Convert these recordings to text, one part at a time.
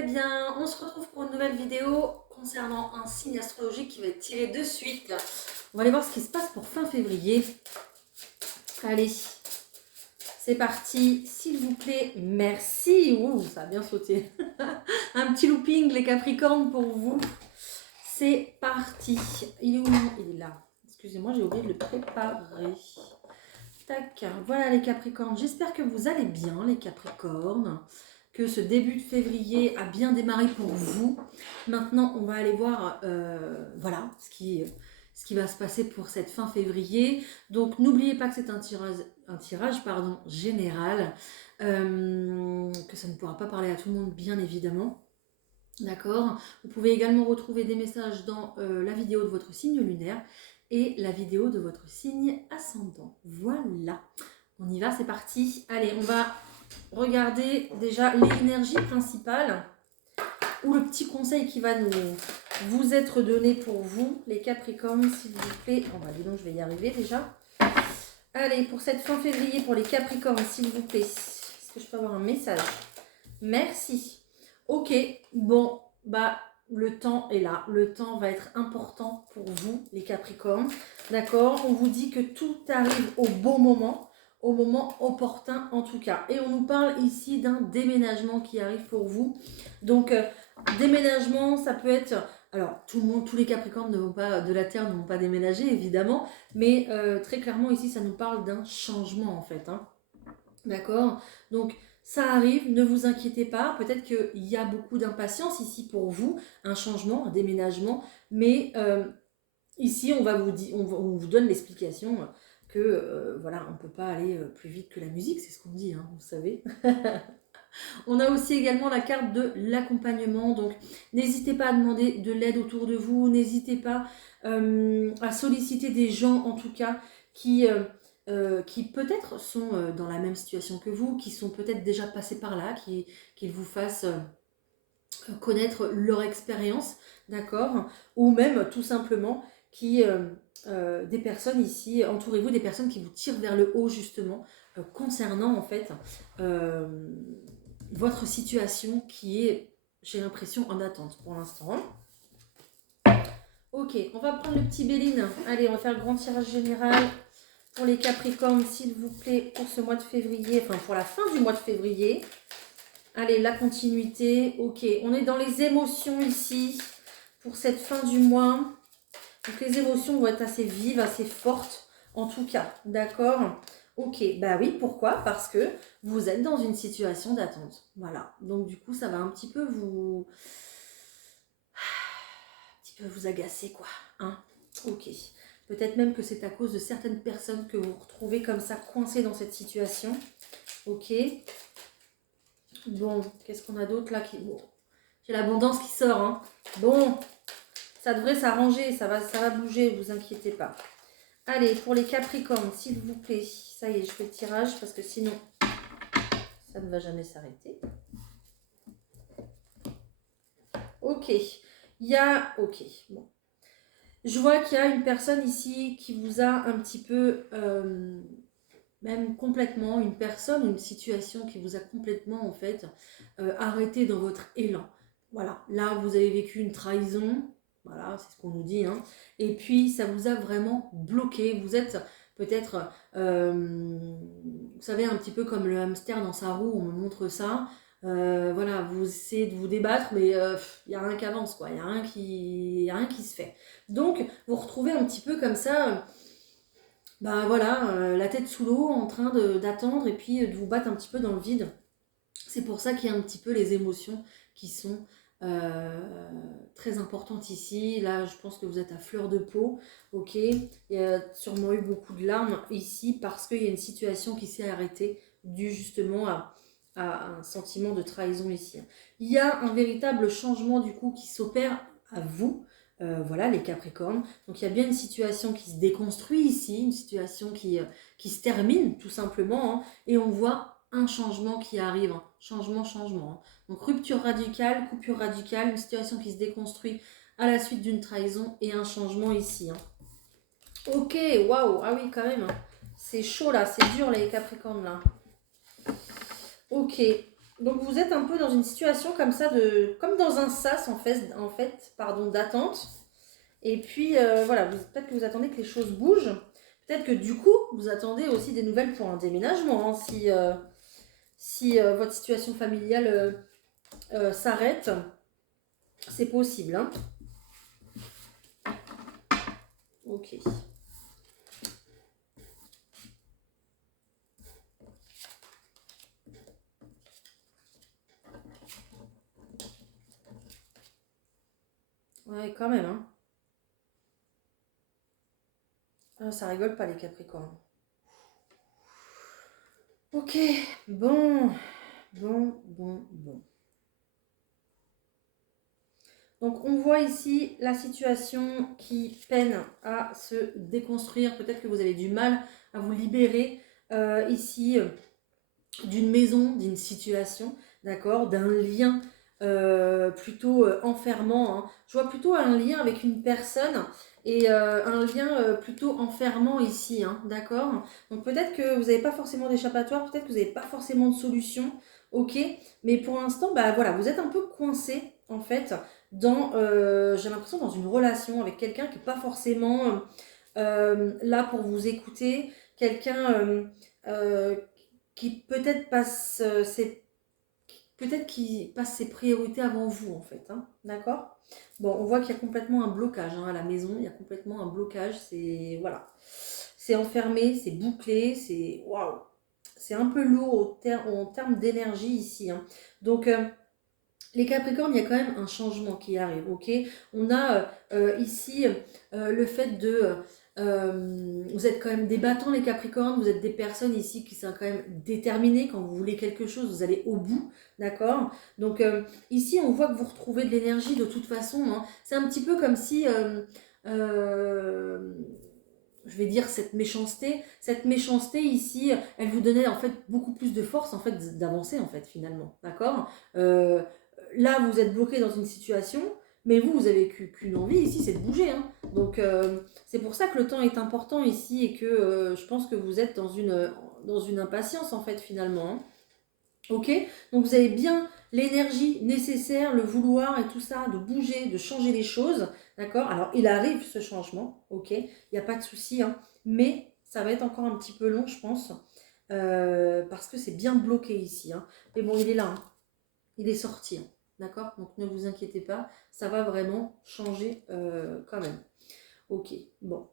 allez bien? On se retrouve pour une nouvelle vidéo concernant un signe astrologique qui va être tiré de suite. On va aller voir ce qui se passe pour fin février. Allez, c'est parti, s'il vous plaît. Merci. Ouh, ça a bien sauté. Un petit looping, les Capricornes, pour vous. C'est parti. Il est où? Il est là. Excusez-moi, j'ai oublié de le préparer. Tac, voilà les Capricornes. J'espère que vous allez bien, les Capricornes. Que ce début de février a bien démarré pour vous. Maintenant, on va aller voir voilà, ce qui va se passer pour cette fin février. Donc, n'oubliez pas que c'est un tirage général, que ça ne pourra pas parler à tout le monde, bien évidemment. D'accord. Vous pouvez également retrouver des messages dans la vidéo de votre signe lunaire et la vidéo de votre signe ascendant. Voilà. On y va, c'est parti. Allez, on va regarder déjà l'énergie principale ou le petit conseil qui va vous être donné pour vous, les Capricornes, s'il vous plaît. Oh bah dis donc, je vais y arriver déjà. Allez, pour cette fin février, pour les Capricornes, s'il vous plaît. Est-ce que je peux avoir un message? Merci. Ok, bon, bah le temps est là. Le temps va être important pour vous, les Capricornes. D'accord? On vous dit que tout arrive au bon moment. Au moment opportun en tout cas. Et on nous parle ici d'un déménagement qui arrive pour vous. Donc, déménagement, ça peut être... Alors, tout le monde, tous les Capricornes de la Terre ne vont pas déménager, évidemment. Mais très clairement, ici, ça nous parle d'un changement, en fait. Hein. D'accord? Donc, ça arrive, ne vous inquiétez pas. Peut-être qu'il y a beaucoup d'impatience ici pour vous. Un changement, un déménagement. Mais ici, on vous donne l'explication que voilà, on ne peut pas aller plus vite que la musique, c'est ce qu'on dit, hein, vous savez. On a aussi également la carte de l'accompagnement, donc n'hésitez pas à demander de l'aide autour de vous, n'hésitez pas à solliciter des gens en tout cas qui peut-être sont dans la même situation que vous, qui sont peut-être déjà passés par là, qu'ils vous fassent connaître leur expérience, d'accord, ou même tout simplement des personnes ici, entourez-vous des personnes qui vous tirent vers le haut justement, concernant en fait votre situation qui est, j'ai l'impression, en attente pour l'instant. Ok, on va prendre le petit Béline. Allez, on va faire le grand tirage général pour les Capricornes, s'il vous plaît, pour ce mois de février, enfin pour la fin du mois de février. Allez, la continuité. Ok, on est dans les émotions ici pour cette fin du mois. Donc les émotions vont être assez vives, assez fortes en tout cas. D'accord? Ok, bah oui, pourquoi? Parce que vous êtes dans une situation d'attente. Voilà, donc du coup ça va un petit peu vous agacer quoi. Hein? Ok. Peut-être même que c'est à cause de certaines personnes que vous vous retrouvez comme ça coincées dans cette situation. Ok. Bon, qu'est-ce qu'on a d'autre là bon, j'ai l'abondance qui sort. Hein. Bon, ça devrait s'arranger, ça va bouger, vous inquiétez pas. Allez, pour les Capricornes, s'il vous plaît. Ça y est, je fais le tirage parce que sinon, ça ne va jamais s'arrêter. Ok. Il y a... Ok, bon. Je vois qu'il y a une personne ici qui vous a un petit peu... même complètement, une personne, une situation qui vous a complètement, en fait, arrêté dans votre élan. Voilà, là, vous avez vécu une trahison, voilà, c'est ce qu'on nous dit, hein. Et puis, ça vous a vraiment bloqué, vous êtes peut-être, vous savez, un petit peu comme le hamster dans sa roue, on me montre ça, voilà, vous essayez de vous débattre, mais il n'y a rien qui avance, quoi, il n'y a rien qui se fait. Donc, vous retrouvez un petit peu comme ça... bah voilà, la tête sous l'eau, en train d'attendre et puis de vous battre un petit peu dans le vide. C'est pour ça qu'il y a un petit peu les émotions qui sont très importantes ici. Là, je pense que vous êtes à fleur de peau, ok. Il y a sûrement eu beaucoup de larmes ici parce qu'il y a une situation qui s'est arrêtée due justement à un sentiment de trahison ici. Il y a un véritable changement du coup qui s'opère à vous. Voilà les Capricornes. Donc il y a bien une situation qui se déconstruit ici, une situation qui se termine tout simplement. Hein, et on voit un changement qui arrive. Hein, changement. Hein. Donc rupture radicale, coupure radicale, une situation qui se déconstruit à la suite d'une trahison et un changement ici. Hein. Ok, waouh, ah oui quand même. Hein. C'est chaud là, c'est dur les Capricornes là. Ok, Donc vous êtes un peu dans une situation comme ça, comme dans un sas pardon, d'attente. Et puis voilà, peut-être que vous attendez que les choses bougent. Peut-être que du coup, vous attendez aussi des nouvelles pour un déménagement, hein, si votre situation familiale s'arrête, c'est possible. Hein. Ok. Ouais, quand même. Hein. Ah, ça rigole pas les Capricornes. Ok, bon. Donc on voit ici la situation qui peine à se déconstruire. Peut-être que vous avez du mal à vous libérer ici d'une maison, d'une situation, d'accord, d'un lien plutôt enfermant. Hein. Je vois plutôt un lien avec une personne et un lien plutôt enfermant ici, hein, d'accord. Donc peut-être que vous n'avez pas forcément d'échappatoire, peut-être que vous n'avez pas forcément de solution, ok. Mais pour l'instant, bah voilà, vous êtes un peu coincé en fait dans, j'ai l'impression dans une relation avec quelqu'un qui n'est pas forcément là pour vous écouter, quelqu'un qui peut-être qui passe ses priorités avant vous en fait, hein, d'accord. Bon, on voit qu'il y a complètement un blocage hein, à la maison, il y a complètement un blocage, c'est voilà, c'est enfermé, c'est bouclé, c'est waouh, c'est un peu lourd en termes d'énergie ici. Hein. Donc les Capricornes, il y a quand même un changement qui arrive, ok. On a ici le fait de... vous êtes quand même des battants les Capricornes, vous êtes des personnes ici qui sont quand même déterminées. Quand vous voulez quelque chose, vous allez au bout, d'accord. Donc ici, on voit que vous retrouvez de l'énergie de toute façon. Hein. C'est un petit peu comme si... je vais dire cette méchanceté ici, elle vous donnait en fait beaucoup plus de force en fait d'avancer en fait finalement, d'accord. Là vous êtes bloqué dans une situation, mais vous avez qu'une envie ici, c'est de bouger. Hein. Donc c'est pour ça que le temps est important ici et que je pense que vous êtes dans une impatience en fait finalement. Hein. Ok, donc vous avez bien l'énergie nécessaire, le vouloir et tout ça, de bouger, de changer les choses, d'accord. Alors il arrive ce changement, ok, il n'y a pas de souci, hein, mais ça va être encore un petit peu long, je pense, parce que c'est bien bloqué ici. Hein. Mais bon, il est là, hein. Il est sorti, hein. D'accord. Donc ne vous inquiétez pas, ça va vraiment changer quand même. Ok, bon.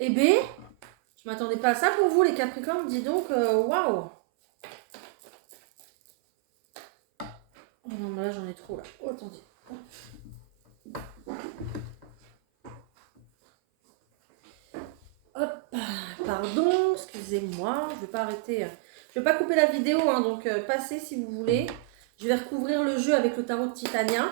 Eh bien, je m'attendais pas à ça pour vous les Capricornes, dis donc, waouh. Oh non, mais là j'en ai trop là. Oh, attendez. Hop, pardon, excusez-moi, je vais pas arrêter. Je vais pas couper la vidéo, hein, donc passez si vous voulez. Je vais recouvrir le jeu avec le tarot de Titania.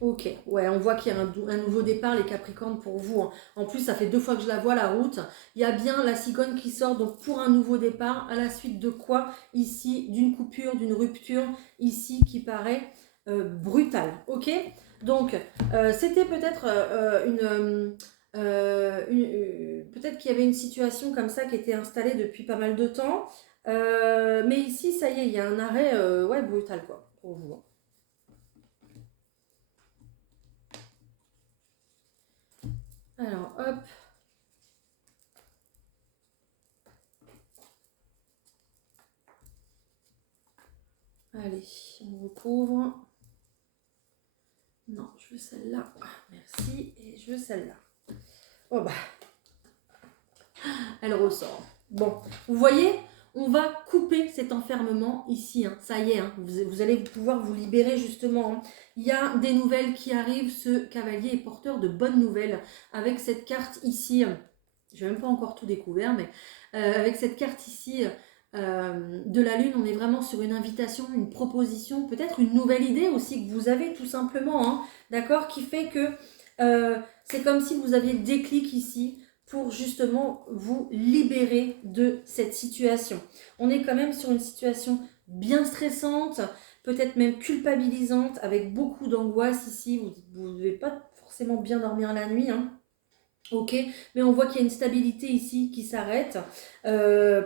Ok, ouais, on voit qu'il y a un nouveau départ, les Capricornes, pour vous. Hein. En plus, ça fait 2 fois que je la vois, la route. Il y a bien la cigogne qui sort, donc pour un nouveau départ, à la suite de quoi? Ici, d'une coupure, d'une rupture, ici, qui paraît brutale. Ok. Donc, c'était peut-être peut-être qu'il y avait une situation comme ça qui était installée depuis pas mal de temps. Mais ici, ça y est, il y a un arrêt ouais, brutal, quoi, pour vous. Hein. Alors, hop. Allez, on recouvre. Non, je veux celle-là. Merci. Et je veux celle-là. Oh bah, elle ressort. Bon, vous voyez, on va couper cet enfermement ici. Hein. Ça y est, hein. Vous allez pouvoir vous libérer justement. Hein. Il y a des nouvelles qui arrivent. Ce cavalier est porteur de bonnes nouvelles. Avec cette carte ici, je n'ai même pas encore tout découvert, mais avec cette carte ici de la Lune, on est vraiment sur une invitation, une proposition, peut-être une nouvelle idée aussi que vous avez tout simplement, hein, d'accord, qui fait que c'est comme si vous aviez le déclic ici pour justement vous libérer de cette situation. On est quand même sur une situation bien stressante. peut-être même culpabilisante, avec beaucoup d'angoisse ici. Vous ne devez pas forcément bien dormir la nuit, hein. Ok, mais on voit qu'il y a une stabilité ici qui s'arrête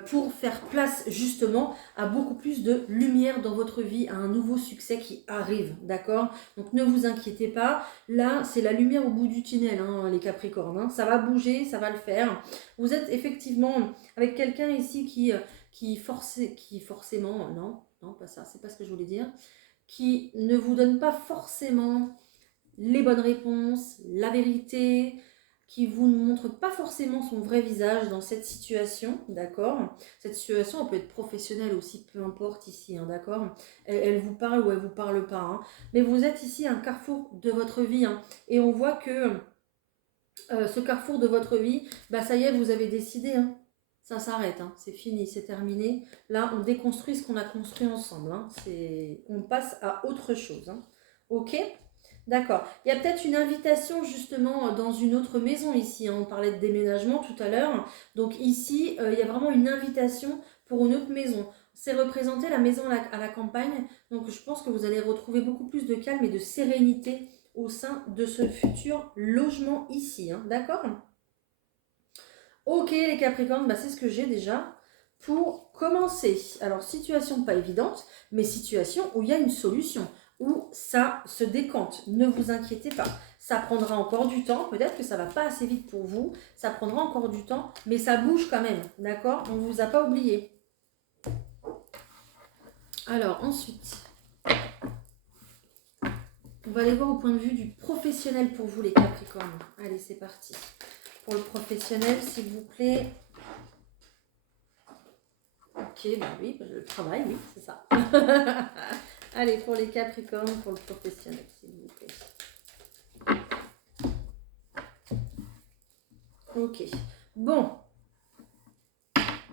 pour faire place justement à beaucoup plus de lumière dans votre vie, à un nouveau succès qui arrive, d'accord? Donc ne vous inquiétez pas, là c'est la lumière au bout du tunnel, hein, les Capricornes, hein. Ça va bouger, ça va le faire. Vous êtes effectivement avec quelqu'un ici qui forcément, non pas ça, c'est pas ce que je voulais dire, qui ne vous donne pas forcément les bonnes réponses, la vérité, qui vous ne montre pas forcément son vrai visage dans cette situation, d'accord? Cette situation, elle peut être professionnelle aussi, peu importe ici, hein, d'accord? Elle vous parle ou elle vous parle pas, hein. Mais vous êtes ici à un carrefour de votre vie, hein, et on voit que ce carrefour de votre vie, bah ça y est, vous avez décidé, hein. Ça s'arrête, hein. C'est fini, c'est terminé. Là, on déconstruit ce qu'on a construit ensemble, hein. On passe à autre chose, hein. Ok? D'accord. Il y a peut-être une invitation justement dans une autre maison ici, hein. On parlait de déménagement tout à l'heure. Donc ici, il y a vraiment une invitation pour une autre maison. C'est représenté la maison à la campagne. Donc je pense que vous allez retrouver beaucoup plus de calme et de sérénité au sein de ce futur logement ici, hein. D'accord? Ok les Capricornes, bah, c'est ce que j'ai déjà pour commencer. Alors situation pas évidente, mais situation où il y a une solution, où ça se décante. Ne vous inquiétez pas, ça prendra encore du temps, peut-être que ça va pas assez vite pour vous, ça prendra encore du temps, mais ça bouge quand même, d'accord? On ne vous a pas oublié. Alors ensuite, on va aller voir au point de vue du professionnel pour vous les Capricornes. Allez, c'est parti. Pour le professionnel, s'il vous plaît. Ok, bah oui, le travail, oui, c'est ça. Allez, pour les Capricornes, pour le professionnel, s'il vous plaît. Ok. Bon.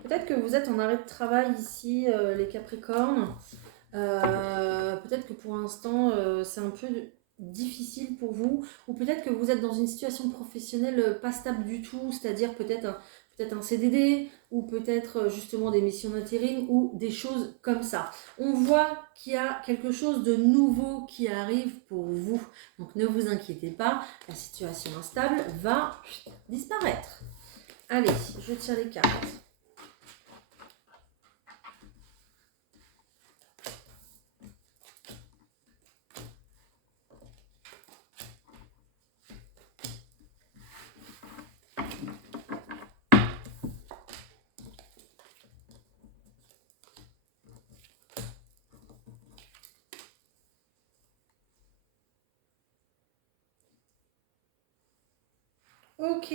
Peut-être que vous êtes en arrêt de travail ici, les Capricornes. Peut-être que pour l'instant, c'est un peu difficile pour vous. Ou peut-être que vous êtes dans une situation professionnelle pas stable du tout, c'est-à-dire peut-être un CDD, ou peut-être justement des missions d'intérim, ou des choses comme ça. On voit qu'il y a quelque chose de nouveau qui arrive pour vous. Donc ne vous inquiétez pas, la situation instable va disparaître. Allez, je tire les cartes. Ok.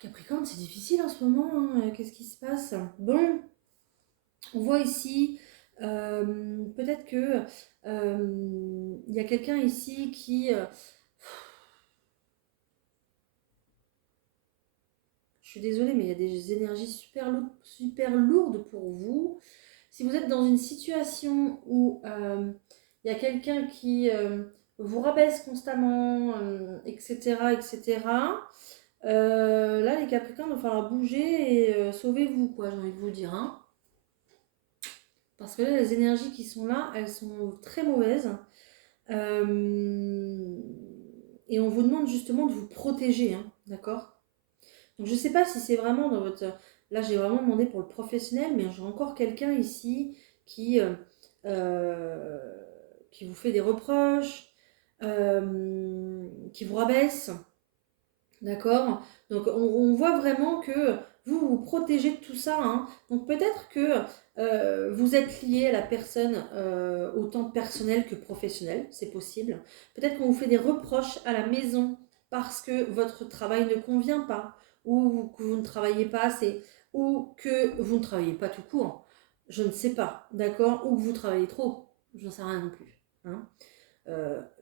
Capricorne, c'est difficile en ce moment, hein. Qu'est-ce qui se passe? Bon, on voit ici, peut-être que il y a quelqu'un ici qui... je suis désolée, mais il y a des énergies super lourdes pour vous. Si vous êtes dans une situation où il y a quelqu'un qui vous rabaisse constamment, etc., etc., là, les Capricornes, il va falloir bouger et sauvez-vous, quoi, j'ai envie de vous dire, hein. Parce que là, les énergies qui sont là, elles sont très mauvaises. Et on vous demande justement de vous protéger, hein, d'accord? Donc je ne sais pas si c'est vraiment dans votre... Là, j'ai vraiment demandé pour le professionnel, mais j'ai encore quelqu'un ici qui, euh, qui vous fait des reproches, qui vous rabaisse. D'accord? Donc on voit vraiment que vous vous protégez de tout ça, hein. Donc peut-être que vous êtes lié à la personne autant personnelle que professionnelle, c'est possible. Peut-être qu'on vous fait des reproches à la maison parce que votre travail ne convient pas, ou que vous ne travaillez pas assez, ou que vous ne travaillez pas tout court. Je ne sais pas, d'accord? Ou que vous travaillez trop, j'en sais rien non plus, hein.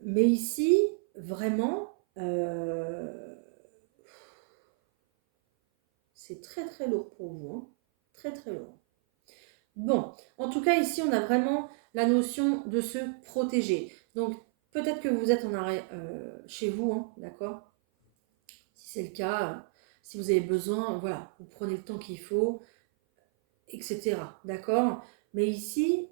Mais ici, vraiment... c'est très lourd pour vous, hein. Très lourd. Bon, en tout cas ici on a vraiment la notion de se protéger. Donc peut-être que vous êtes en arrêt chez vous, hein, d'accord? Si c'est le cas, si vous avez besoin, voilà, vous prenez le temps qu'il faut, etc. D'accord? Mais ici,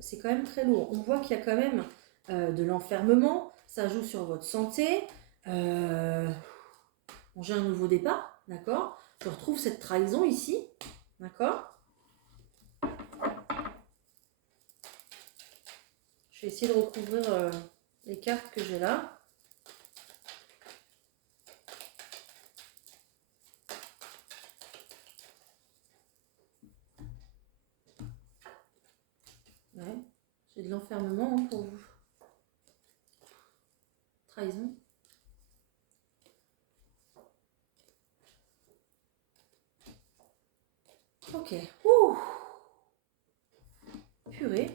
c'est quand même très lourd. On voit qu'il y a quand même de l'enfermement. Ça joue sur votre santé. Bon, j'ai un nouveau départ, d'accord? Je retrouve cette trahison ici, d'accord? Je vais essayer de recouvrir les cartes que j'ai là. Ouais, j'ai de l'enfermement hein, pour vous. Trahison. Ok. Ouh. Purée.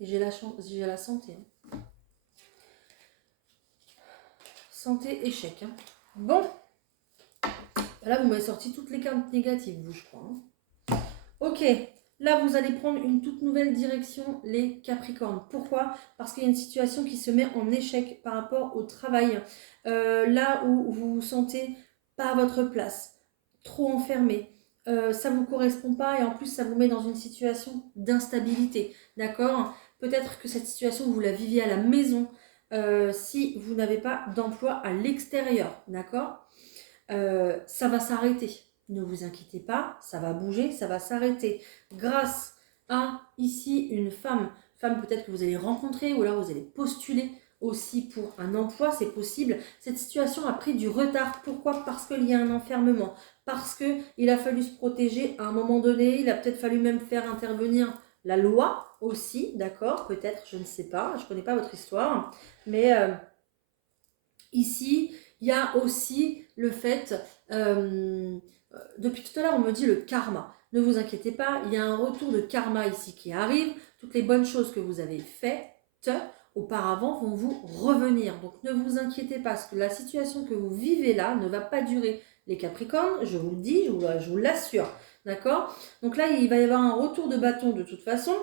Et j'ai la santé. Hein. Santé, échec. Hein. Bon. Là, vous m'avez sorti toutes les cartes négatives, vous, je crois. Hein. Ok. Là, vous allez prendre une toute nouvelle direction, les Capricornes. Pourquoi? Parce qu'il y a une situation qui se met en échec par rapport au travail. Là où vous vous sentez pas à votre place, trop enfermé. Ça ne vous correspond pas et en plus, ça vous met dans une situation d'instabilité. D'accord? Peut-être que cette situation, vous la viviez à la maison si vous n'avez pas d'emploi à l'extérieur. D'accord? Ça va s'arrêter. Ne vous inquiétez pas, ça va bouger, ça va s'arrêter. Grâce à ici une femme peut-être que vous allez rencontrer ou alors vous allez postuler aussi pour un emploi, c'est possible. Cette situation a pris du retard. Pourquoi? Parce qu'il y a un enfermement. Parce qu'il a fallu se protéger à un moment donné. Il a peut-être fallu même faire intervenir la loi aussi, d'accord? Peut-être, je ne sais pas. Je ne connais pas votre histoire. Mais ici, il y a aussi le fait, depuis tout à l'heure, on me dit le karma. Ne vous inquiétez pas, il y a un retour de karma ici qui arrive. Toutes les bonnes choses que vous avez faites auparavant vont vous revenir. Donc ne vous inquiétez pas, parce que la situation que vous vivez là ne va pas durer. Les Capricornes, je vous le dis, je vous l'assure. D'accord? Donc là, il va y avoir un retour de bâton de toute façon.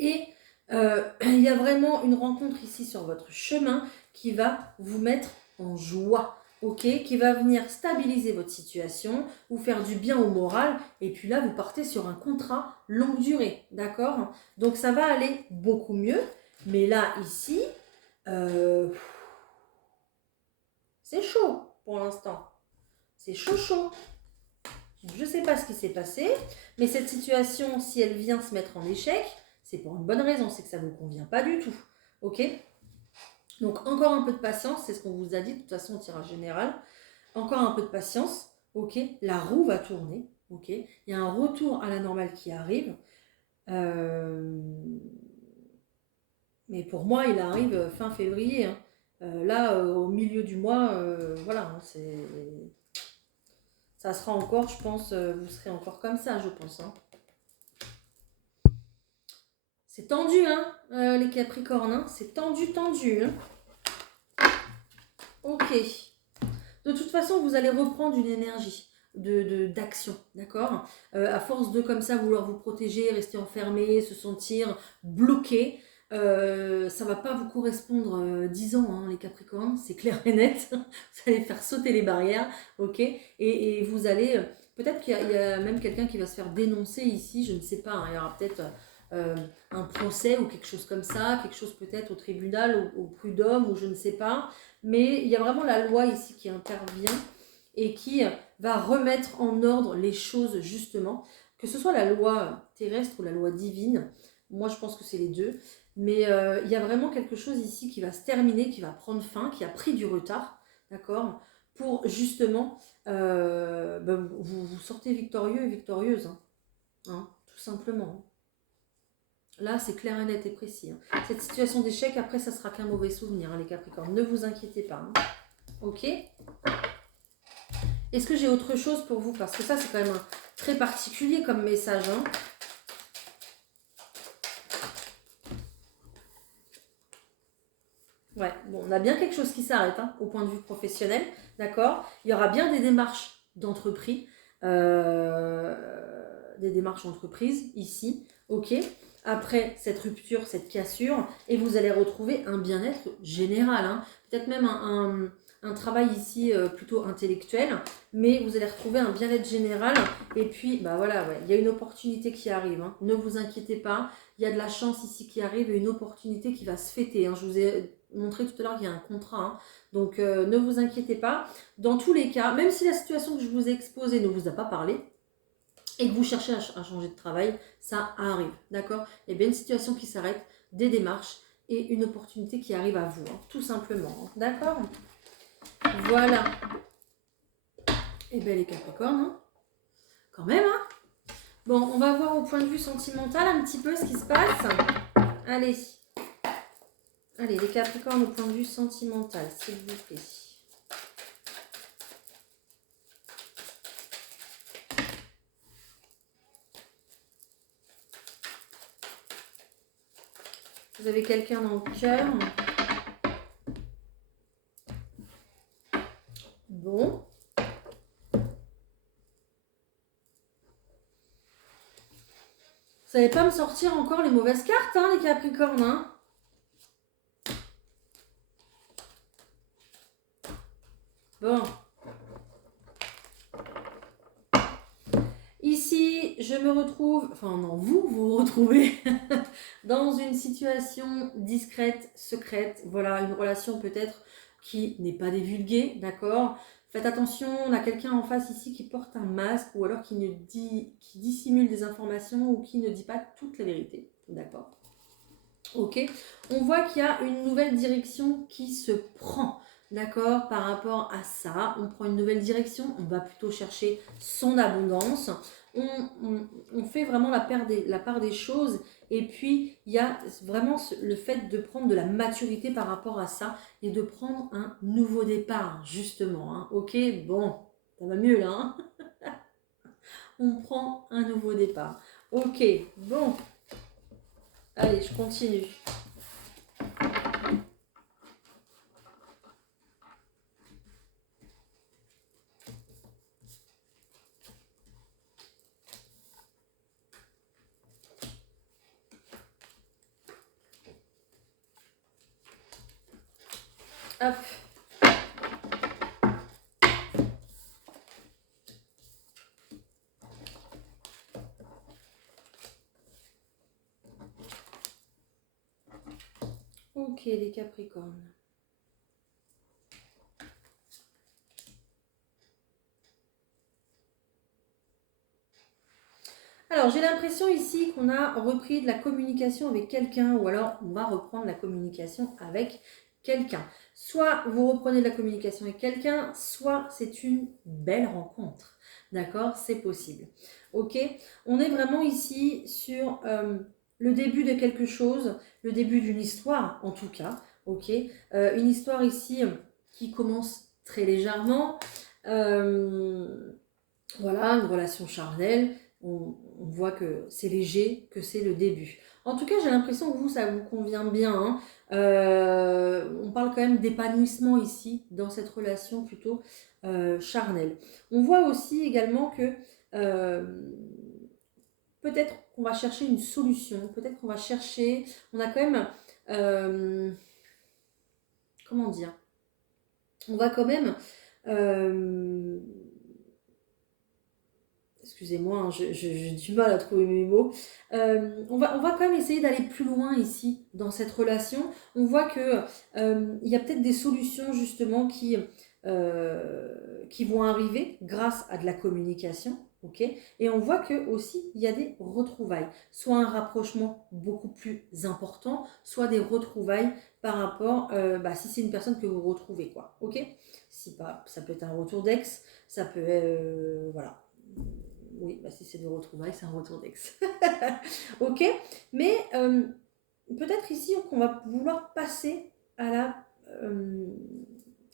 Et il y a vraiment une rencontre ici sur votre chemin qui va vous mettre en joie, ok, qui va venir stabiliser votre situation, vous faire du bien au moral, et puis là, vous partez sur un contrat longue durée, d'accord? Donc ça va aller beaucoup mieux, mais là, ici, c'est chaud pour l'instant. C'est chaud, chaud. Je ne sais pas ce qui s'est passé, mais cette situation, si elle vient se mettre en échec, c'est pour une bonne raison, c'est que ça ne vous convient pas du tout. Ok? Donc encore un peu de patience, c'est ce qu'on vous a dit de toute façon au tirage général. Encore un peu de patience, ok? La roue va tourner, ok? Il y a un retour à la normale qui arrive. Mais pour moi, il arrive fin février. Hein. Là, au milieu du mois, voilà, hein, ça sera encore, je pense, vous serez encore comme ça, je pense. Hein. C'est tendu, hein, les Capricornes. Hein. C'est tendu, tendu. Hein. Ok. De toute façon, vous allez reprendre une énergie d'action, d'accord? À force de comme ça vouloir vous protéger, rester enfermé, se sentir bloqué, ça ne va pas vous correspondre 10 ans, hein, les Capricornes, c'est clair et net. Vous allez faire sauter les barrières, ok? Et vous allez... peut-être qu'il y a même quelqu'un qui va se faire dénoncer ici, je ne sais pas. Hein, il y aura peut-être un procès ou quelque chose comme ça, quelque chose peut-être au tribunal, au prud'homme, ou je ne sais pas. Mais il y a vraiment la loi ici qui intervient et qui va remettre en ordre les choses justement, que ce soit la loi terrestre ou la loi divine. Moi, je pense que c'est les deux. Mais il y a vraiment quelque chose ici qui va se terminer, qui va prendre fin, qui a pris du retard, d'accord? Pour justement, vous sortez victorieux et victorieuse, hein, hein, tout simplement. Là, c'est clair et net et précis. Hein. Cette situation d'échec, après, ça sera qu'un mauvais souvenir, hein, les Capricornes. Ne vous inquiétez pas. Hein. Ok? Est-ce que j'ai autre chose pour vous? Parce que ça, c'est quand même très particulier comme message. Hein. Ouais, bon, on a bien quelque chose qui s'arrête hein, au point de vue professionnel. D'accord? Il y aura bien des démarches d'entreprise. Des démarches d'entreprise ici. Ok? Après cette rupture, cette cassure, et vous allez retrouver un bien-être général. Hein. Peut-être même un travail ici plutôt intellectuel, mais vous allez retrouver un bien-être général. Et puis, bah voilà, ouais, il y a une opportunité qui arrive, hein. Ne vous inquiétez pas, il y a de la chance ici qui arrive et une opportunité qui va se fêter, hein. Je vous ai montré tout à l'heure qu'il y a un contrat, hein. Donc ne vous inquiétez pas. Dans tous les cas, même si la situation que je vous ai exposée ne vous a pas parlé, et que vous cherchez à changer de travail, ça arrive, d'accord? Il y a bien une situation qui s'arrête, des démarches et une opportunité qui arrive à vous, hein, tout simplement, hein, d'accord? Voilà. Et bien les Capricornes, hein, quand même, hein? Bon, on va voir au point de vue sentimental un petit peu ce qui se passe. Allez. Allez, les Capricornes au point de vue sentimental, s'il vous plaît. Vous avez quelqu'un dans le cœur. Bon. Vous n'allez pas me sortir encore les mauvaises cartes, hein, les Capricornes, hein? Bon. Ici, je me retrouve, enfin non, vous vous retrouvez dans une situation discrète, secrète. Voilà, une relation peut-être qui n'est pas divulguée, d'accord? Faites attention, on a quelqu'un en face ici qui porte un masque ou alors qui dissimule des informations ou qui ne dit pas toute la vérité, d'accord? Ok, on voit qu'il y a une nouvelle direction qui se prend, d'accord, par rapport à ça. On prend une nouvelle direction, on va plutôt chercher son abondance. On fait vraiment la part des choses. Et puis, il y a vraiment le fait de prendre de la maturité par rapport à ça et de prendre un nouveau départ, justement, hein. Ok, bon, ça va mieux là, hein. On prend un nouveau départ. Ok, bon. Allez, je continue. Hop. Ok, les Capricornes. Alors, j'ai l'impression ici qu'on a repris de la communication avec quelqu'un ou alors on va reprendre la communication avec quelqu'un. Soit vous reprenez de la communication avec quelqu'un, soit c'est une belle rencontre. D'accord? C'est possible. Ok? On est vraiment ici sur le début de quelque chose, le début d'une histoire en tout cas. Ok? Une histoire ici qui commence très légèrement. Voilà, une relation charnelle. On voit que c'est léger, que c'est le début. En tout cas, j'ai l'impression que vous, ça vous convient bien, hein. On parle quand même d'épanouissement ici, dans cette relation plutôt charnelle. On voit aussi également que euh, peut-être qu'on va chercher une solution, peut-être qu'on va chercher... On a quand même... comment dire? On va quand même... excusez-moi, hein, j'ai du mal à trouver mes mots. On va quand même essayer d'aller plus loin ici dans cette relation. On voit que il y a peut-être des solutions justement qui vont arriver grâce à de la communication. Ok, et on voit que aussi il y a des retrouvailles, soit un rapprochement beaucoup plus important, soit des retrouvailles par rapport, si c'est une personne que vous retrouvez, quoi. Ok, si pas, ça peut être un retour d'ex, ça peut, voilà. Oui, bah si c'est des retrouvailles, c'est un retour d'ex. Ok, mais peut-être ici qu'on va vouloir passer à la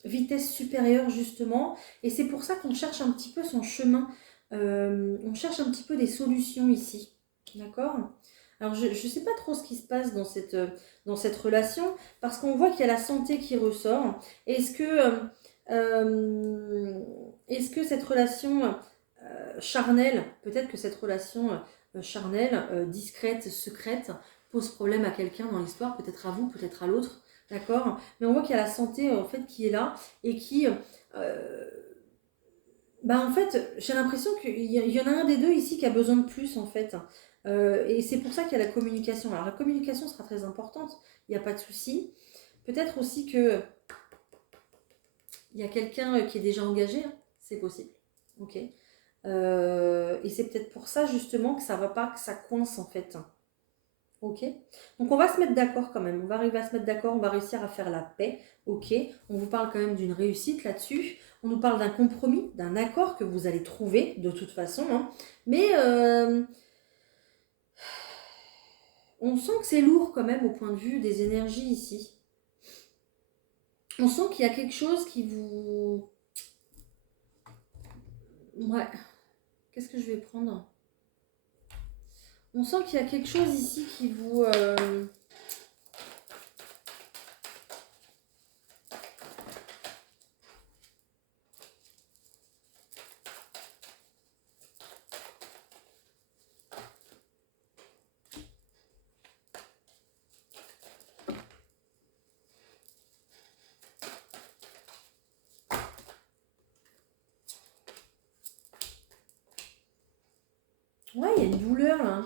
vitesse supérieure justement, et c'est pour ça qu'on cherche un petit peu son chemin. On cherche un petit peu des solutions ici, d'accord? Alors je ne sais pas trop ce qui se passe dans cette relation, parce qu'on voit qu'il y a la santé qui ressort. Est-ce que cette relation charnelle, peut-être que cette relation charnelle, discrète, secrète, pose problème à quelqu'un dans l'histoire, peut-être à vous, peut-être à l'autre. d'accord? Mais on voit qu'il y a la santé, en fait, qui est là et qui... bah, en fait, j'ai l'impression qu'il y en a un des deux ici qui a besoin de plus, en fait. Et c'est pour ça qu'il y a la communication. Alors, la communication sera très importante, il n'y a pas de souci. Peut-être aussi que il y a quelqu'un qui est déjà engagé, hein, c'est possible. Ok. Et c'est peut-être pour ça justement que ça va pas, que ça coince en fait. Ok. Donc on va se mettre d'accord quand même. On va arriver à se mettre d'accord. On va réussir à faire la paix. Ok. On vous parle quand même d'une réussite là-dessus. On nous parle d'un compromis, d'un accord que vous allez trouver de toute façon, hein. Mais on sent que c'est lourd quand même au point de vue des énergies ici. On sent qu'il y a quelque chose qui vous... Ouais. Qu'est-ce que je vais prendre? On sent qu'il y a quelque chose ici qui vous... Ouais, il y a une douleur là.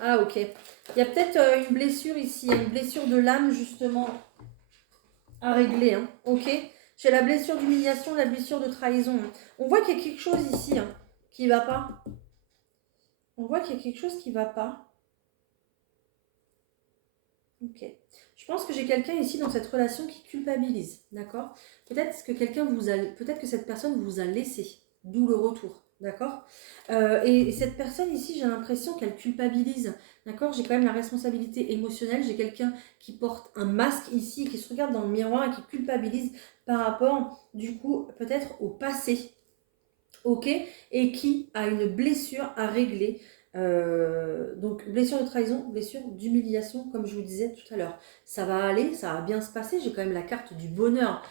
Ah, ok. Il y a peut-être une blessure ici, une blessure de l'âme justement à régler, hein. Ok. J'ai la blessure d'humiliation, la blessure de trahison, hein. On voit qu'il y a quelque chose ici, hein, qui va pas. On voit qu'il y a quelque chose qui va pas. Ok. Je pense que j'ai quelqu'un ici dans cette relation qui culpabilise, d'accord? Peut-être que peut-être que cette personne vous a laissé, d'où le retour, d'accord? Et cette personne ici, j'ai l'impression qu'elle culpabilise, d'accord? J'ai quand même la responsabilité émotionnelle, j'ai quelqu'un qui porte un masque ici, qui se regarde dans le miroir et qui culpabilise par rapport, du coup, peut-être au passé, ok, et qui a une blessure à régler. Donc blessure de trahison, blessure d'humiliation, comme je vous disais tout à l'heure. Ça va aller, ça va bien se passer. J'ai quand même la carte du bonheur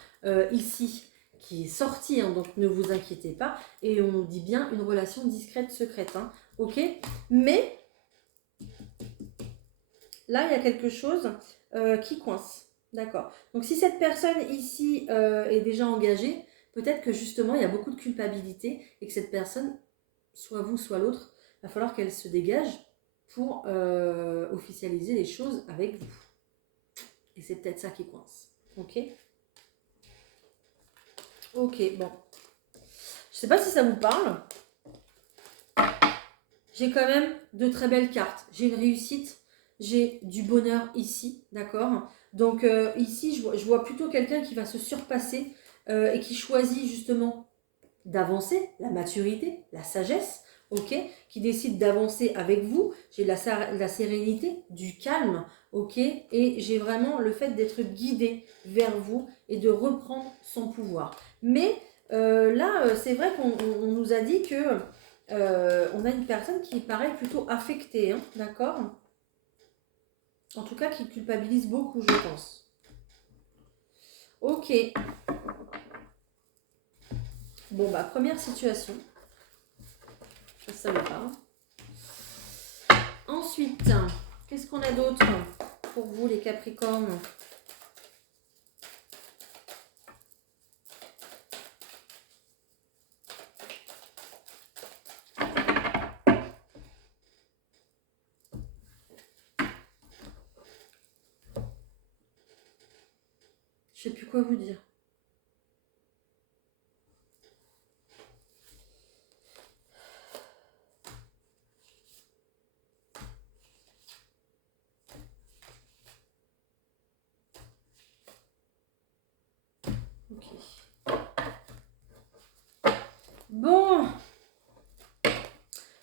ici qui est sortie, hein, donc ne vous inquiétez pas. Et on dit bien une relation discrète, secrète, hein, ok. Mais là, il y a quelque chose qui coince, d'accord. Donc si cette personne ici est déjà engagée, peut-être que justement il y a beaucoup de culpabilité et que cette personne, soit vous, soit l'autre, il va falloir qu'elle se dégage pour officialiser les choses avec vous. Et c'est peut-être ça qui coince. Ok. Ok, bon. Je sais pas si ça vous parle. J'ai quand même de très belles cartes. J'ai une réussite, j'ai du bonheur ici, d'accord. Donc ici, je vois plutôt quelqu'un qui va se surpasser et qui choisit justement d'avancer, la maturité, la sagesse, ok, qui décide d'avancer avec vous. J'ai la sérénité, du calme, ok, et j'ai vraiment le fait d'être guidé vers vous et de reprendre son pouvoir. Mais là, c'est vrai qu'on nous a dit que on a une personne qui paraît plutôt affectée, hein, d'accord? En tout cas, qui culpabilise beaucoup, je pense. Ok. Bon, bah, première situation. Je ne savais pas. Ensuite, qu'est-ce qu'on a d'autre pour vous, les Capricornes? Je ne sais plus quoi vous dire. Ok. Bon,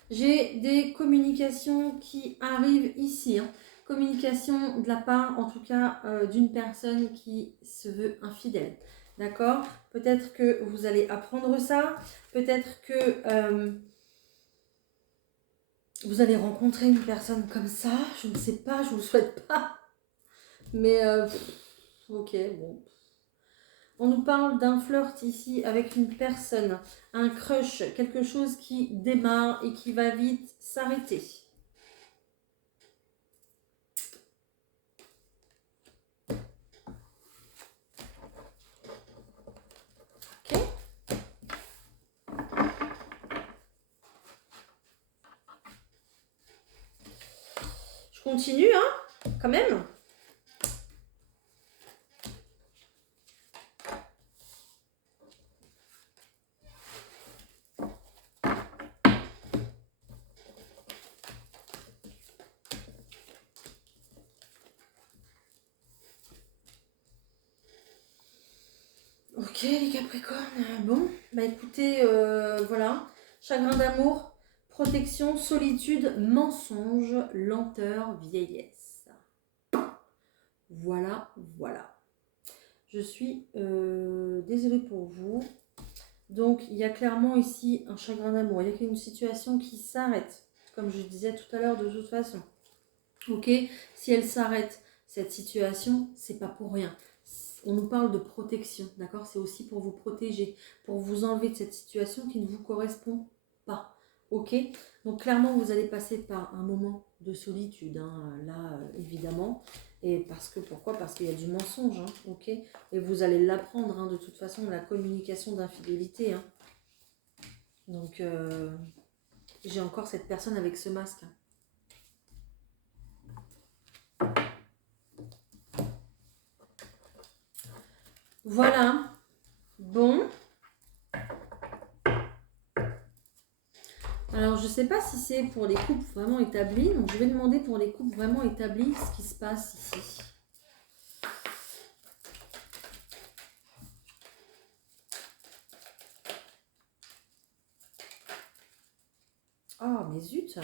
j'ai des communications qui arrivent ici, hein. Communication de la part, en tout cas, d'une personne qui se veut infidèle. D'accord? Peut-être que vous allez apprendre ça. Peut-être que vous allez rencontrer une personne comme ça. Je ne sais pas, je ne vous le souhaite pas. Mais, ok, bon. On nous parle d'un flirt ici avec une personne, un crush, quelque chose qui démarre et qui va vite s'arrêter. Je continue, hein, quand même. Ok, les Capricornes. Bon, bah écoutez, voilà. Chagrin d'amour, protection, solitude, mensonge, lenteur, vieillesse. Voilà, voilà. Je suis désolée pour vous. Donc, il y a clairement ici un chagrin d'amour. Il y a une situation qui s'arrête, comme je disais tout à l'heure, de toute façon. Ok, si elle s'arrête, cette situation, c'est pas pour rien. On nous parle de protection, d'accord? C'est aussi pour vous protéger, pour vous enlever de cette situation qui ne vous correspond pas. Ok? Donc clairement, vous allez passer par un moment de solitude, hein, là, évidemment. Et parce que, pourquoi? Parce qu'il y a du mensonge, hein, ok? Et vous allez l'apprendre, hein, de toute façon, la communication d'infidélité. Hein. Donc, j'ai encore cette personne avec ce masque. Voilà. Bon. Alors, je ne sais pas si c'est pour les couples vraiment établis. Donc, je vais demander pour les couples vraiment établis ce qui se passe ici. Ah, mais zut!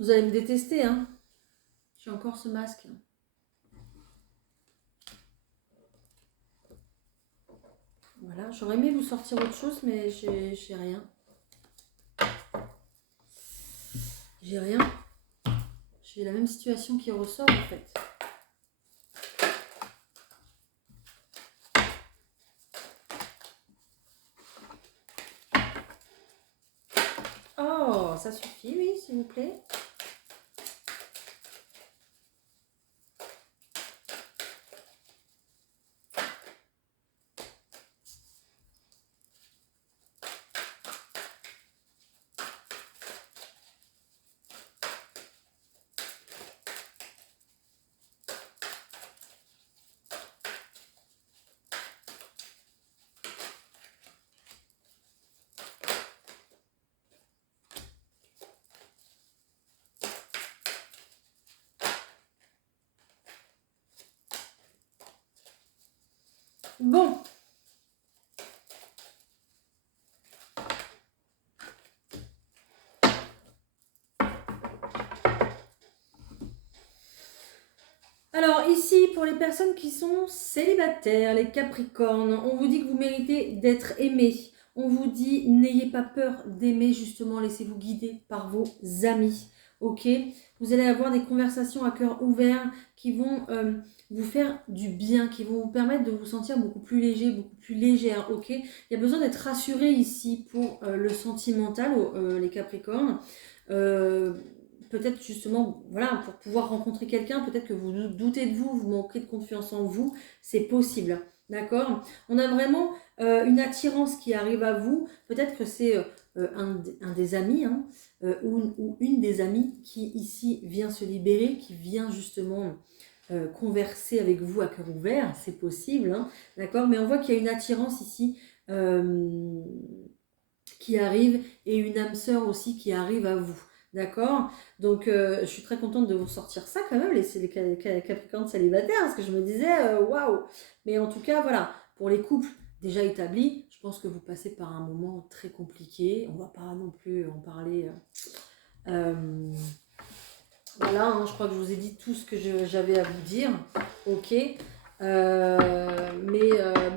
Vous allez me détester, hein? J'ai encore ce masque. Voilà, j'aurais aimé vous sortir autre chose, mais j'ai rien. J'ai rien. J'ai la même situation qui ressort, en fait. Oh, ça suffit, oui, s'il vous plaît. Bon. Alors ici, pour les personnes qui sont célibataires, les Capricornes, on vous dit que vous méritez d'être aimé. On vous dit, n'ayez pas peur d'aimer, justement, laissez-vous guider par vos amis. Ok? Vous allez avoir des conversations à cœur ouvert qui vont vous faire du bien, qui vont vous permettre de vous sentir beaucoup plus léger, beaucoup plus légère. Ok? Il y a besoin d'être rassuré ici pour le sentimental, les Capricornes. Peut-être justement, voilà, pour pouvoir rencontrer quelqu'un, peut-être que vous doutez de vous, vous manquez de confiance en vous, c'est possible, d'accord? On a vraiment une attirance qui arrive à vous, peut-être que c'est un des amis, hein, ou une des amies qui ici vient se libérer, qui vient justement converser avec vous à cœur ouvert, c'est possible, hein, d'accord? Mais on voit qu'il y a une attirance ici qui arrive et une âme sœur aussi qui arrive à vous. D'accord? Donc, je suis très contente de vous sortir ça quand même, les Capricornes célibataires, parce que je me disais, waouh! Mais en tout cas, voilà, pour les couples déjà établis, je pense que vous passez par un moment très compliqué. On va pas non plus en parler. Voilà, hein, je crois que je vous ai dit tout ce que j'avais à vous dire. Ok. Mais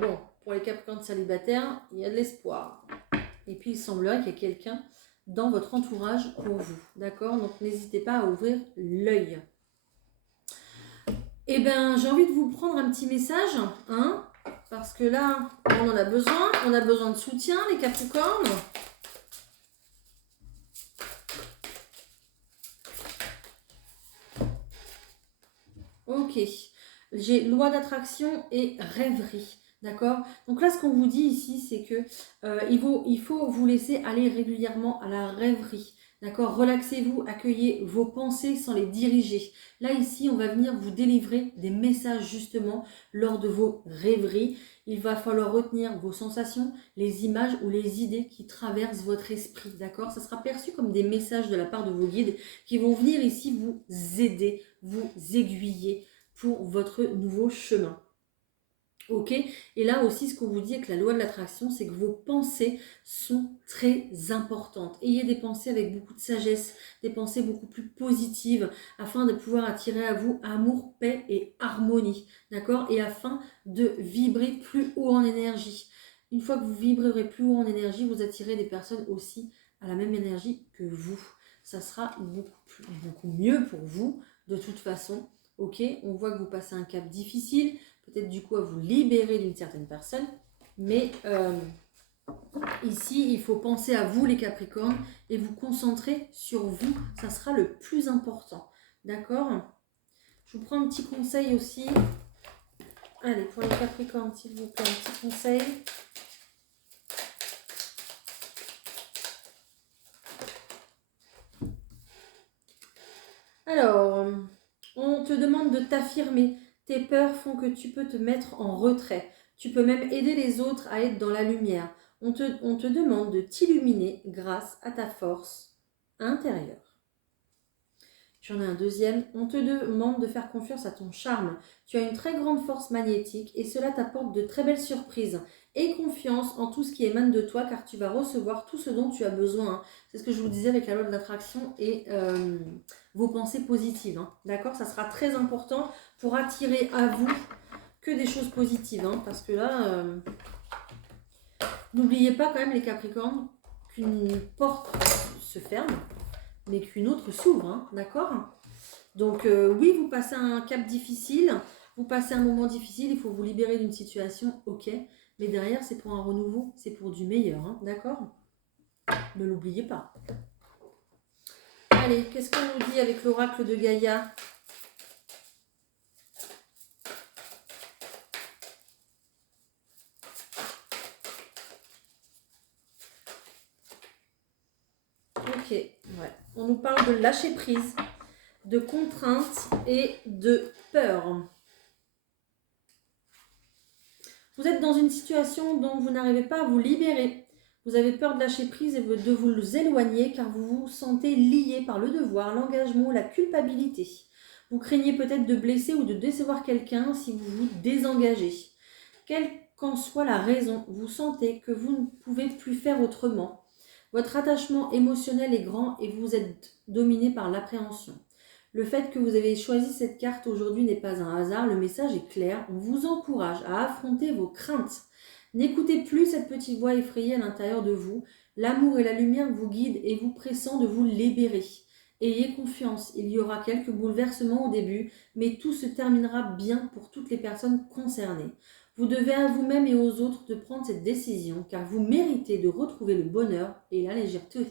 bon, pour les Capricornes célibataires, il y a de l'espoir. Et puis, il semblerait qu'il y ait quelqu'un dans votre entourage pour vous. D'accord? Donc, n'hésitez pas à ouvrir l'œil. Eh bien, j'ai envie de vous prendre un petit message, hein, parce que là, on en a besoin. On a besoin de soutien, les Capricornes. Ok. J'ai loi d'attraction et rêverie. D'accord? Donc là, ce qu'on vous dit ici, c'est que il faut vous laisser aller régulièrement à la rêverie. D'accord? Relaxez-vous, accueillez vos pensées sans les diriger. Là, ici, on va venir vous délivrer des messages justement lors de vos rêveries. Il va falloir retenir vos sensations, les images ou les idées qui traversent votre esprit. D'accord? Ça sera perçu comme des messages de la part de vos guides qui vont venir ici vous aider, vous aiguiller pour votre nouveau chemin. Ok? Et là aussi, ce qu'on vous dit avec la loi de l'attraction, c'est que vos pensées sont très importantes. Ayez des pensées avec beaucoup de sagesse, des pensées beaucoup plus positives, afin de pouvoir attirer à vous amour, paix et harmonie. D'accord? Et afin de vibrer plus haut en énergie. Une fois que vous vibrerez plus haut en énergie, vous attirez des personnes aussi à la même énergie que vous. Ça sera beaucoup mieux pour vous, de toute façon. Ok? On voit que vous passez un cap difficile, peut-être du coup à vous libérer d'une certaine personne, mais ici il faut penser à vous les Capricornes et vous concentrer sur vous, ça sera le plus important, d'accord? Je vous prends un petit conseil aussi, allez, pour les Capricornes s'il vous plaît, un petit conseil. Alors, on te demande de t'affirmer. Tes peurs font que tu peux te mettre en retrait. Tu peux même aider les autres à être dans la lumière. On te demande de t'illuminer grâce à ta force intérieure. J'en ai un deuxième. On te demande de faire confiance à ton charme. Tu as une très grande force magnétique et cela t'apporte de très belles surprises. Aie confiance en tout ce qui émane de toi car tu vas recevoir tout ce dont tu as besoin. C'est ce que je vous disais avec la loi de l'attraction et vos pensées positives. Hein. D'accord? Ça sera très important pour attirer à vous que des choses positives. Hein, parce que là, n'oubliez pas quand même les Capricornes qu'une porte se ferme mais qu'une autre s'ouvre. Hein, d'accord? Donc oui, vous passez un cap difficile, vous passez un moment difficile, il faut vous libérer d'une situation, ok. Mais derrière, c'est pour un renouveau, c'est pour du meilleur, hein, d'accord? Ne l'oubliez pas. Allez, qu'est-ce qu'on nous dit avec l'oracle de Gaïa? Ok, ouais. On nous parle de lâcher prise, de contraintes et de peur. Vous êtes dans une situation dont vous n'arrivez pas à vous libérer. Vous avez peur de lâcher prise et de vous éloigner car vous vous sentez lié par le devoir, l'engagement, la culpabilité. Vous craignez peut-être de blesser ou de décevoir quelqu'un si vous vous désengagez. Quelle qu'en soit la raison, vous sentez que vous ne pouvez plus faire autrement. Votre attachement émotionnel est grand et vous êtes dominé par l'appréhension. Le fait que vous avez choisi cette carte aujourd'hui n'est pas un hasard, le message est clair, on vous encourage à affronter vos craintes. N'écoutez plus cette petite voix effrayée à l'intérieur de vous, l'amour et la lumière vous guident et vous pressent de vous libérer. Ayez confiance, il y aura quelques bouleversements au début, mais tout se terminera bien pour toutes les personnes concernées. Vous devez à vous-même et aux autres de prendre cette décision, car vous méritez de retrouver le bonheur et la légèreté.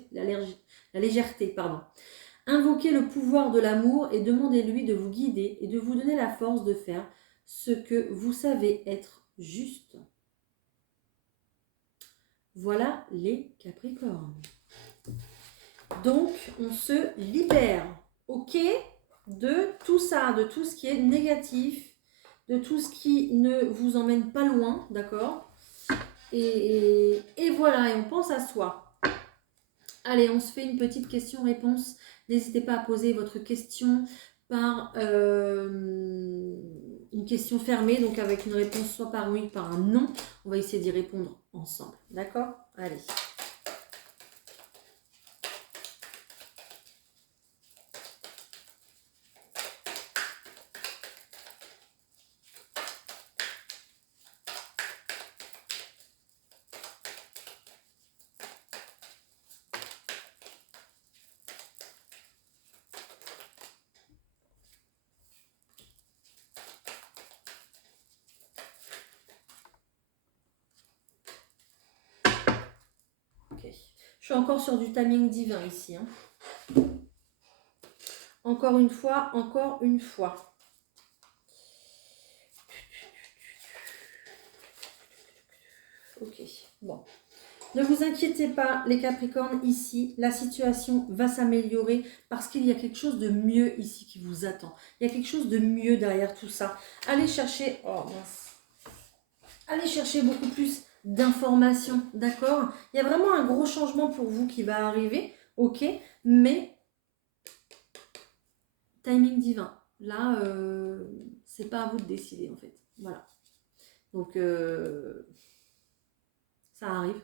Invoquez le pouvoir de l'amour et demandez-lui de vous guider et de vous donner la force de faire ce que vous savez être juste. Voilà les Capricornes. Donc, on se libère, ok, de tout ça, de tout ce qui est négatif, de tout ce qui ne vous emmène pas loin, d'accord, et voilà, et on pense à soi. Allez, on se fait une petite question-réponse. N'hésitez pas à poser votre question par une question fermée, donc avec une réponse soit par oui, par un non. On va essayer d'y répondre ensemble, d'accord? Allez. Je suis encore sur du timing divin ici. Hein. Encore une fois, encore une fois. Ok, bon. Ne vous inquiétez pas, les Capricornes, ici, la situation va s'améliorer parce qu'il y a quelque chose de mieux ici qui vous attend. Il y a quelque chose de mieux derrière tout ça. Allez chercher, oh mince, allez chercher beaucoup plus d'informations, d'accord? Il y a vraiment un gros changement pour vous qui va arriver, ok? Mais, timing divin. Là, c'est pas à vous de décider, en fait. Voilà. Donc, ça arrive.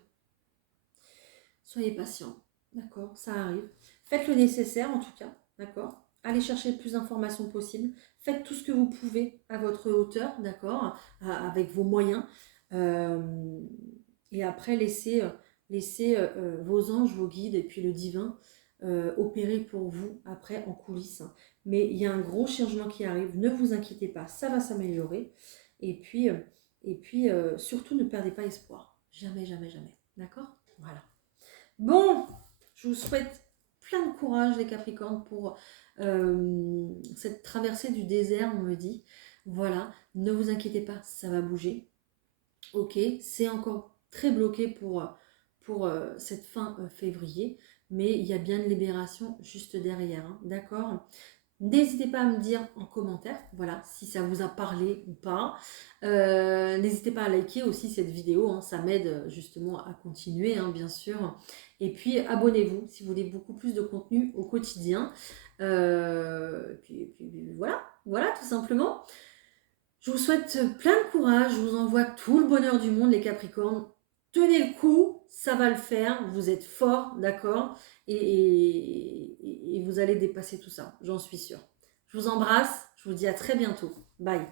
Soyez patient, d'accord, ça arrive. Faites le nécessaire en tout cas, d'accord. Allez chercher le plus d'informations possible. Faites tout ce que vous pouvez à votre hauteur, d'accord, avec vos moyens. Et après, laissez vos anges, vos guides et puis le divin opérer pour vous après en coulisses. Mais il y a un gros changement qui arrive. Ne vous inquiétez pas, ça va s'améliorer. Et puis, surtout, ne perdez pas espoir. Jamais, jamais, jamais. D'accord? Voilà. Bon, je vous souhaite plein de courage les Capricornes pour cette traversée du désert, on me dit. Voilà, ne vous inquiétez pas, ça va bouger. Ok, c'est encore très bloqué pour cette fin février, mais il y a bien une libération juste derrière, hein, d'accord? N'hésitez pas à me dire en commentaire, voilà, si ça vous a parlé ou pas. N'hésitez pas à liker aussi cette vidéo, hein, ça m'aide justement à continuer, hein, bien sûr. Et puis abonnez-vous si vous voulez beaucoup plus de contenu au quotidien. Voilà, voilà tout simplement. Je vous souhaite plein de courage, je vous envoie tout le bonheur du monde les Capricornes. Tenez le coup, ça va le faire, vous êtes forts, d'accord, et vous allez dépasser tout ça, j'en suis sûre. Je vous embrasse, je vous dis à très bientôt. Bye.